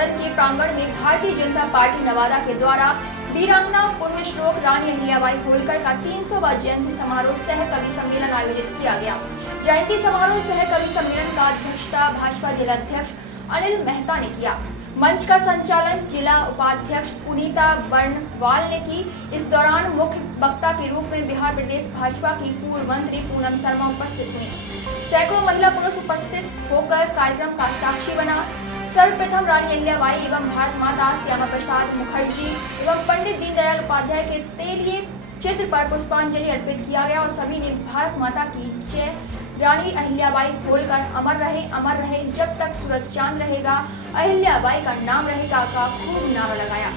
सदन के प्रांगण में भारतीय जनता पार्टी नवादा के द्वारा वीरांगना पुण्यश्लोक रानी अहिल्याबाई होलकर का 300वां जयंती समारोह सह कवि सम्मेलन आयोजित किया गया। जयंती समारोह सह कवि सम्मेलन का अध्यक्षता भाजपा जिला अध्यक्ष अनिल मेहता ने किया। मंच का संचालन जिला उपाध्यक्ष पुनीता बर्णवाल ने की। इस दौरान मुख्य वक्ता के रूप में बिहार प्रदेश भाजपा की पूर्व मंत्री पूनम शर्मा उपस्थित हुई। सैकड़ों महिला पुरुष उपस्थित होकर कार्यक्रम का साक्षी बना। सर्वप्रथम रानी अहिल्याबाई एवं भारत माता श्यामा प्रसाद मुखर्जी एवं पंडित दीनदयाल उपाध्याय के तेलीय चित्र पर पुष्पांजलि अर्पित किया गया और सभी ने भारत माता की जय, रानी अहिल्याबाई होलकर अमर रहे, जब तक सूरज चांद रहेगा, अहिल्याबाई का नाम रहेगा का खूब नारा लगाया।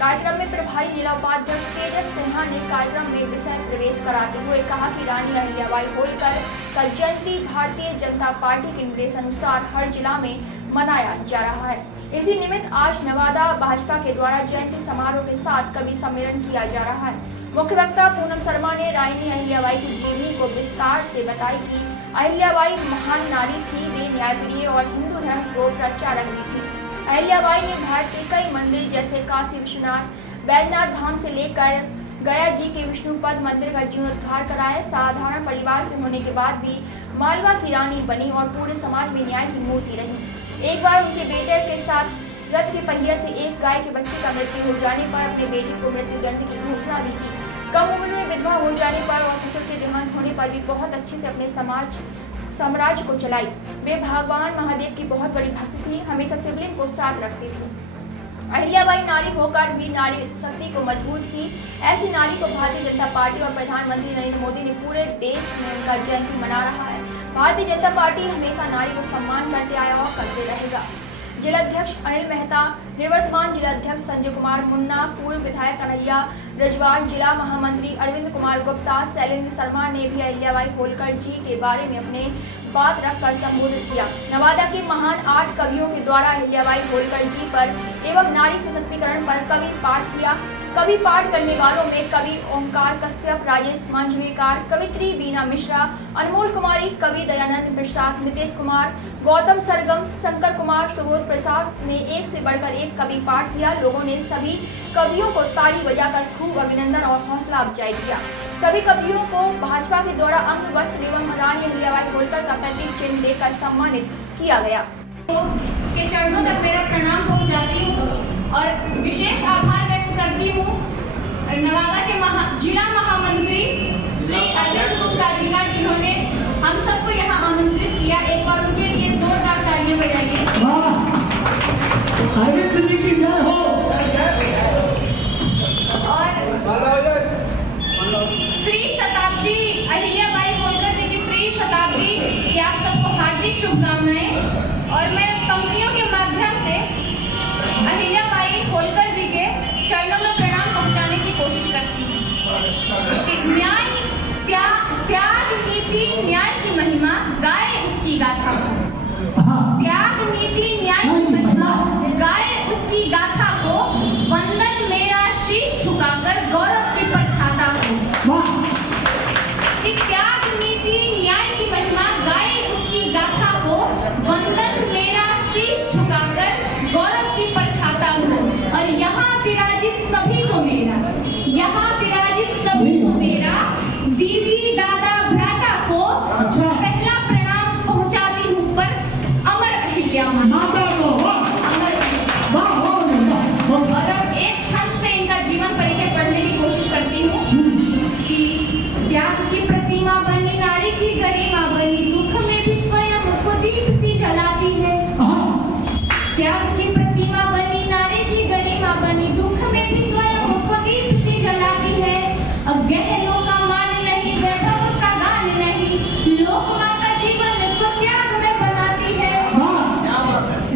कार्यक्रम में प्रभारी जिला उपाध्यक्ष तेजस सिन्हा ने कार्यक्रम में विषय प्रवेश कराते हुए कहा कि रानी अहिल्याबाई होलकर का जयंती भारतीय जनता पार्टी के निर्देश अनुसार हर जिला में मनाया जा रहा है। इसी निमित्त आज नवादा भाजपा के द्वारा जयंती समारोह के साथ कवि सम्मेलन किया जा रहा है। मुख्य वक्ता पूनम शर्मा ने रानी अहिल्याबाई की जीवनी को विस्तार से बताई कि अहिल्याबाई महान नारी थी, वे न्यायप्रिय और हिंदू धर्म को प्रचारक भी थी। अहिल्याबाई ने भारत के कई मंदिर जैसे काशी विश्वनाथ, बैजनाथ धाम से लेकर गया जी के विष्णुपद मंदिर का जीर्णोद्धार कराया। साधारण परिवार से होने के बाद भी मालवा की रानी बनी और पूरे समाज में न्याय की मूर्ति रही। एक बार उनके बेटे के साथ रथ के पहिया से एक गाय के बच्चे का मृत्यु हो जाने पर अपने बेटे को मृत्युदंड की घोषणा भी की। कम उम्र में विधवा हो जाने पर और ससुर के देहांत होने पर भी बहुत अच्छे से अपने साम्राज्य को चलाई। वे भगवान महादेव की बहुत बड़ी भक्त थी, हमेशा शिवलिंग को साथ रखती थी। अहिल्याबाई नारी होकर भी नारी शक्ति को मजबूत की। ऐसी नारी को भारतीय जनता पार्टी और प्रधानमंत्री नरेंद्र मोदी ने पूरे देश में उनका जयंती मना रहा है। भारतीय जनता पार्टी हमेशा नारी को सम्मान करते आया और करते रहेगा। जिलाध्यक्ष अनिल मेहता, निवर्तमान जिलाध्यक्ष संजय कुमार मुन्ना, पूर्व विधायक कन्हैया रजवाड़, जिला महामंत्री अरविंद कुमार गुप्ता, शैलेंद्र शर्मा ने भी अहिल्याबाई होलकर जी के बारे में अपने बात रखकर संबोधित किया। नवादा के महान 8 कवियों के द्वारा अहिल्याबाई होलकर जी पर एवं नारी सशक्तिकरण पर कवि पाठ किया। कवि पाठ करने वालों में कवि ओंकार कश्यप, राजेश मांझवेकर, कवित्री बीना मिश्रा, अनमोल कुमारी, कवि दयानंद प्रसाद, नितेश कुमार, गौतम सरगम, शंकर कुमार, सुबोध प्रसाद ने एक से बढ़कर एक कवि पाठ किया। लोगों ने सभी कवियों को ताली बजाकर खूब अभिनंदन और हौसला अफजाई किया। सभी कवियों को भाजपा के द्वारा अंग वस्त्र एवं रानी अहिल्याबाई होलकर का प्रतीक चिन्ह देकर सम्मानित किया गया। के चरणों तक मेरा प्रणाम पहुंचाती हूँ और विशेष आभार व्यक्त करती हूँ नवादा के जिला महामंत्री श्री अरविंद गुप्ता जी का, जिन्होंने हम सबको यहाँ आमंत्रित किया। एक बार उनके लिए जोरदार तालियां बजाइए। अरविंद जी की जय हो। और त्रिशताब्दी अहिल्याबाई होलकर जी की त्रिशताब्दी की आप सबको हार्दिक शुभकामनाएं। और मैं पंक्तियों के माध्यम से अहिल्याबाई होलकर जी के चरणों में प्रणाम पहुंचाने की कोशिश करती हूँ कि न्याय त्याग नीति न्याय की महिमा गाए उसकी गाथा। त्याग नीति न्याय की महिमा गाए उसकी गाथा को, वंदन मेरा शीश झुकाकर गौरव की परछाता को। कि त्याग नीति न्याय की महिमा गाए उसकी गाथा को, वंदन मेरा शीश झुकाकर गौरव की परछाता को। और यहाँ विराजित सभी को मेरा, यहाँ विराजित सभी को मेरा, दीदी दादा भ्राता को पहला प्रणाम पहुंचाती हूँ पर अमर अहिल्या माता को। और अब एक क्षण से इनका जीवन परिचय पढ़ने की कोशिश करती हूँ कि त्याग की प्रतिमा बनी, नारी की गरिमा बनी, दुख में भी स्वयं को दीप सी जलाती है। त्याग की प्रतिमा बनी, नारी की गरिमा बनी, दुख में भी स्वयं को दीप सी जलाती है। गहनों का मान नहीं, वैभव का गान नहीं, लोक माता जीवन को त्याग में बनाती है।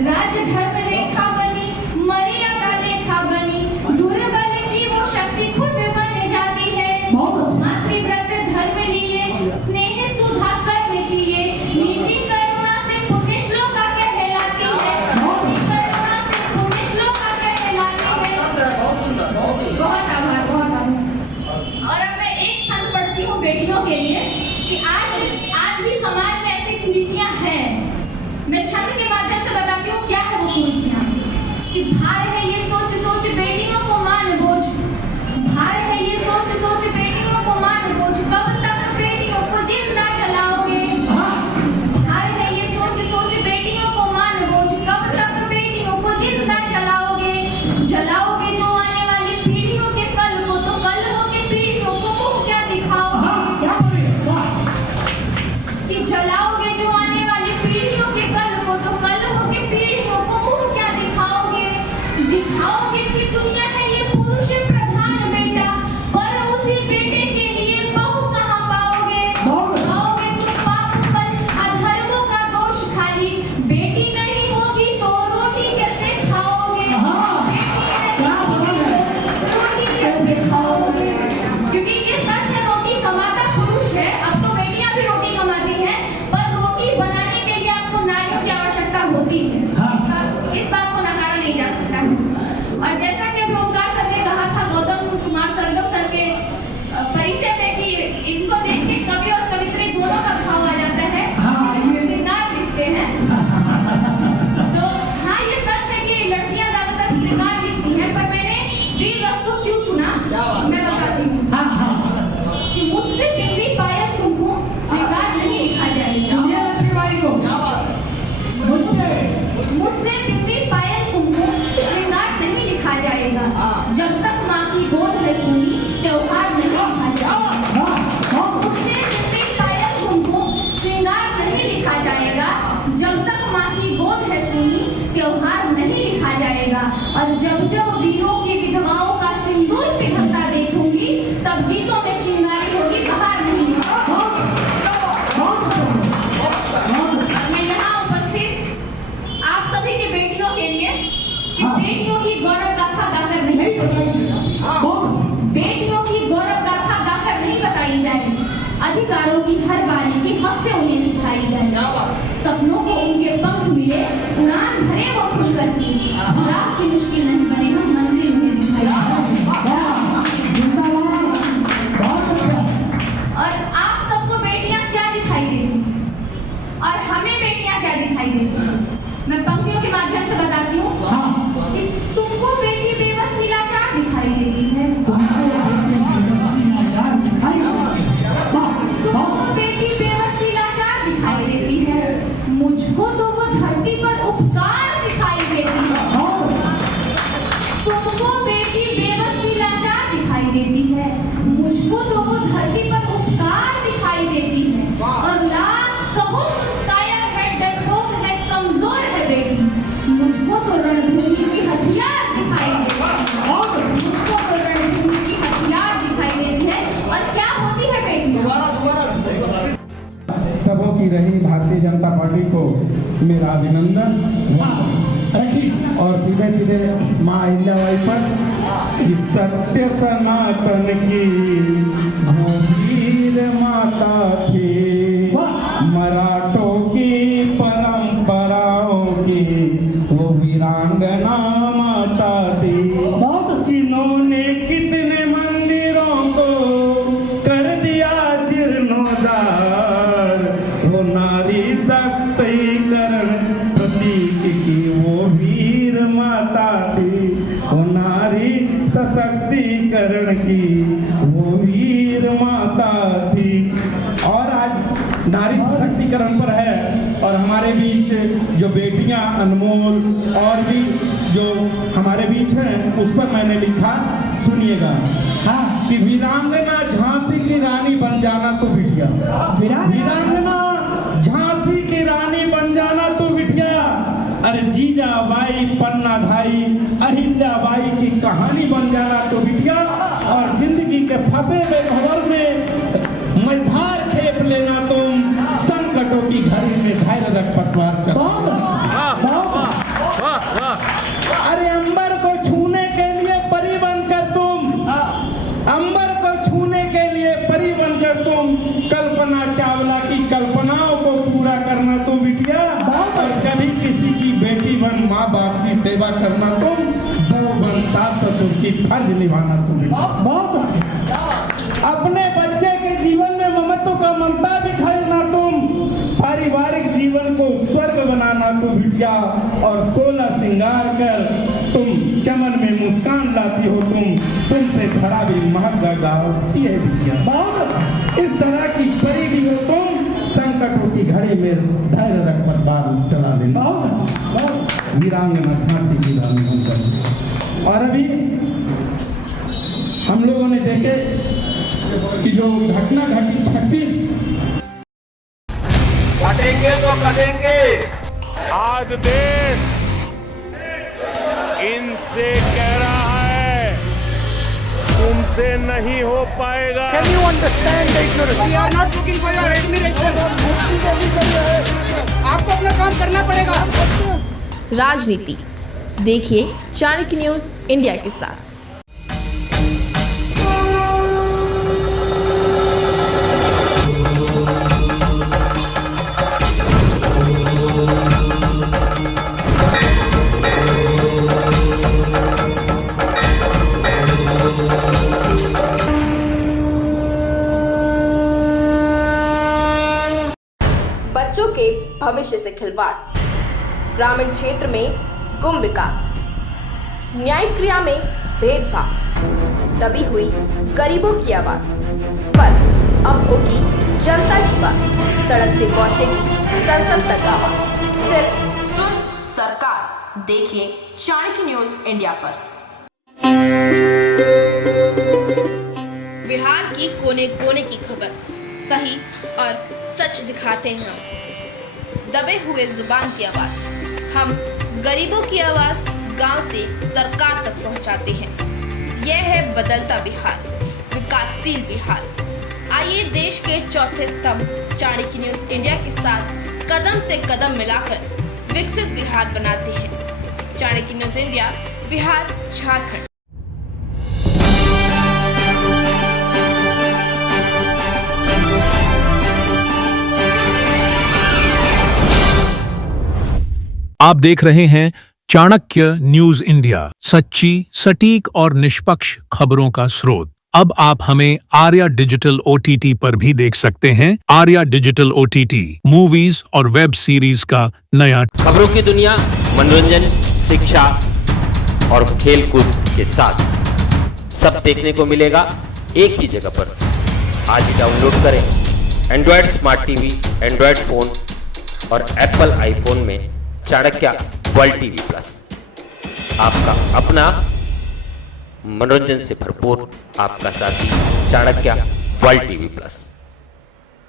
राजधर्म रेखा बनी, मर्यादा लेखा बनी, दुर्बल की वो शक्ति खुद बन जाती है। मातृव्रत धर्म लिए, स्नेह सुधा कर्म किए, नीति करुणा से पुण्य श्लोका कहलाती है। नीति करुणा से पुण्य श्लोका कहलाती है। बहुत आभार। और अब मैं एक छंद पढ़ती हूँ बेटियों के लिए कि आज भी समाज में ऐसी कुरीतियां हैं। मैं छंद के माध्यम से बताती हूँ क्या है वो कुरीतियां। कि भार है ये सोच सोच बेटियों को मान बोझ, भार है ये सोच सोच बेटियों को मान बोझ, कब तक बेटियों को जिंदा जलाओगे। भार है ये सोच सोच बेटियों को मान बोझ, कब तक बेटियों को जिंदा जलाओगे। जलाओगे जो आने वाली पीढ़ियों के कल को, तो कल हो के पीढ़ियों को मुंह क्या दिखाओगे। कि जलाओगे जो आने वाली पीढ़ियों के कल को, तो कल हो के पीढ़ियों को मुंह क्या दिखाओगे। दिखाओगे कि दुनिया है ये पुरुष प्रधान बेटा, पर उसी बेटे के लिए बहू कहाँ पाओगे। खाओगे तुम पाप फल अधर्मों का दोष खाली, बेटी नहीं होगी तो रोटी कैसे खाओगे। बेटी नहीं होगी तो रोटी कैसे खाओगे। क्योंकि ये सच है, रोटी कमाता पुरुष है। अब तो बेटियां भी रोटी कमाती हैं, पर रोटी बनाने के लिए आपको नारियों की आवश्यकता होती है। इस बात को नकारा नहीं जा सकता है। और जैसा कि अभी ओमकार सर ने कहा था गौतम कुमार सरगम सर के परिचय में कि इनको देख के कवि और कवित्री दोनों का भाव आ जाता है, श्रृंगार लिखते हैं। तो हाँ, ये सच है कि लड़कियां ज्यादातर श्रृंगार लिखती हैं, पर मैंने वीर रस को क्यों चुना मैं बताती हूँ। कि मुझसे बिंदी पायल कुमकुम श्रृंगार नहीं लिखा जाएगा। मुझसे बिंदी पायल कुमकुम श्रृंगार नहीं लिखा जाएगा। जब तक माँ की गोद है सुनी त्योहार नहीं लिखा जाएगा। मुझसे बिंदी पायल कुमकुम श्रृंगार नहीं लिखा जाएगा। जब तक माँ की गोद है सुनी त्योहार नहीं लिखा जाएगा। और जब जब वीरों की विधवाओं का सिंदूर पिघलता देखूंगी, तब गीतों में चिंगारी होगी, बाहर नहीं लिखा। मैं यहाँ उपस्थित आप सभी की बेटियों के लिए कि बेटियों की गौरव गाथा गाकर नहीं, बेटियों की गौरव गाथा गाकर नहीं बताई जाए। अधिकारों की हर बारीकी हक से उन्हें सिखाई जाए। सपनों को उनके पंख मिले, उड़ान भरे वो खुलकर की, राह की मुश्किल नहीं बने, हम मंजिल उन्हें दिखाई और आप सबको बेटियां क्या दिखाई देती और हमें बेटियां क्या दिखाई देती। मैं पंक्तियों के माध्यम से बताती हूँ कि तुमको बेटी बेबस नीलाचार दिखाई देती है। तुमको बेटी बेबस नीलाचार दिखाई देती है। मुझको तो वो धरती पर उपकार दिखाई देती है। तुमको बेटी बेबस नीलाचार दिखाई देती है। मुझको तो वो धरती पर उपकार दिखाई देती है। और लाख कहो तुम कायर है, डरपोक है, कमजोर है बेटी, मुझको तो रणभूमि की हथियार दिखाई देती है। मुझको तो रणभूमि की हथियार दिखाई देती है। और क्या होती है बेटी। सबों की रही भारतीय जनता पार्टी को मेरा अभिनंदन। और सीधे सीधे माँ अहिल्याबाई पर कि सत्य सनातन की वो वीर माता थी, मराठों की परंपराओं की वो वीरांगना माता थी। जिन्होंने कितने मंदिरों को कर दिया जीर्णोद्धार, वो नारी सशक्तिकरण प्रतीक की वो वीर माता थी। वो नारी सशक्तिकरण की वो वीर माता थी। और आज नारी सशक्तिकरण पर है और हमारे बीच जो बेटियां अनमोल और भी जो हमारे बीच हैं, उस पर मैंने लिखा, सुनिएगा। कि वीरांगना झांसी की रानी बन जाना तो बिटिया, वीरांगना झांसी की रानी बन जाना तो बिटिया। अरे जीजाबाई पन्ना धाई अहिल्याबाई की कहानी बन जाना तो बिटिया। और जिंदगी के फंसे हुए भंवर में मझधार खेप लेना तुम, संकटों की घड़ी में धैर्य रख पतवार चला। अरे अंबर को छूने के लिए परी बनकर तुम, अंबर को छूने के लिए परी बनकर तुम, कल्पना चावला की कल्पनाओं को पूरा करना तो बिटिया। और कभी किसी की बेटी बन माँ बाप की सेवा करना तुम, बहू बन सास ससुर की फर्ज निभाना तुम बिटिया। बहुत अच्छे। अपने बच्चे के जीवन में ममत्व का ममता बिखेरना तुम, पारिवारिक जीवन को स्वर्ग बनाना तो बिटिया। और 16 श्रृंगार कर चमन में मुस्कान लाती हो तुमसे धरा भी महक गगा उठती है बिटिया। बहुत अच्छा। इस तरह की परी भी हो तुम, संकटों की घड़ी में धैर्य रख पर बार चला लेना। बहुत अच्छा। वीरांगना झांसी की रानी होकर। और अभी हम लोगों ने देखे कि जो घटना घटी 26 कटेंगे तो कटेंगे। आज देश इनसे कह रहा है तुमसे नहीं हो पाएगा। Can you understand the ignorance? We are not looking for your admiration. आपको अपना काम करना पड़ेगा। राजनीति देखिए चाणक्य न्यूज इंडिया के साथ। बच्चों के भविष्य से खिलवाड़, ग्रामीण क्षेत्र में गुम विकास, न्यायिक क्रिया में भेदभाव, दबी हुई गरीबों की आवाज। पर अब होगी जनता की बात, सड़क से पहुंचेगी संसद तक आवाज। सिर्फ सुन सरकार, देखिए चाणक्य न्यूज इंडिया पर। बिहार की कोने कोने की खबर, सही और सच दिखाते हैं हम। दबे हुए जुबान की आवाज, हम गरीबों की आवाज गांव से सरकार तक पहुंचाते हैं। यह है बदलता बिहार, विकासशील बिहार। आइए देश के चौथे स्तंभ चाणक्य न्यूज इंडिया के साथ कदम से कदम मिलाकर विकसित बिहार बनाते हैं। Chanakya news India, Bihar, Jharkhand. आप देख रहे हैं चाणक्य न्यूज इंडिया, सच्ची, सटीक और निष्पक्ष खबरों का स्रोत। अब आप हमें आर्या डिजिटल OTT पर भी देख सकते हैं। आर्या डिजिटल OTT मूवीज और वेब सीरीज का नया खबरों की दुनिया, मनोरंजन, शिक्षा और खेल कूद के साथ सब देखने को मिलेगा एक ही जगह पर। आज ही डाउनलोड करें Android smart TV, Android phone और एप्पल आईफोन में चाणक्य वर्ल्ड टीवी प्लस। आपका अपना मनोरंजन से भरपूर आपका साथी चाणक्य वर्ल्ड टीवी प्लस।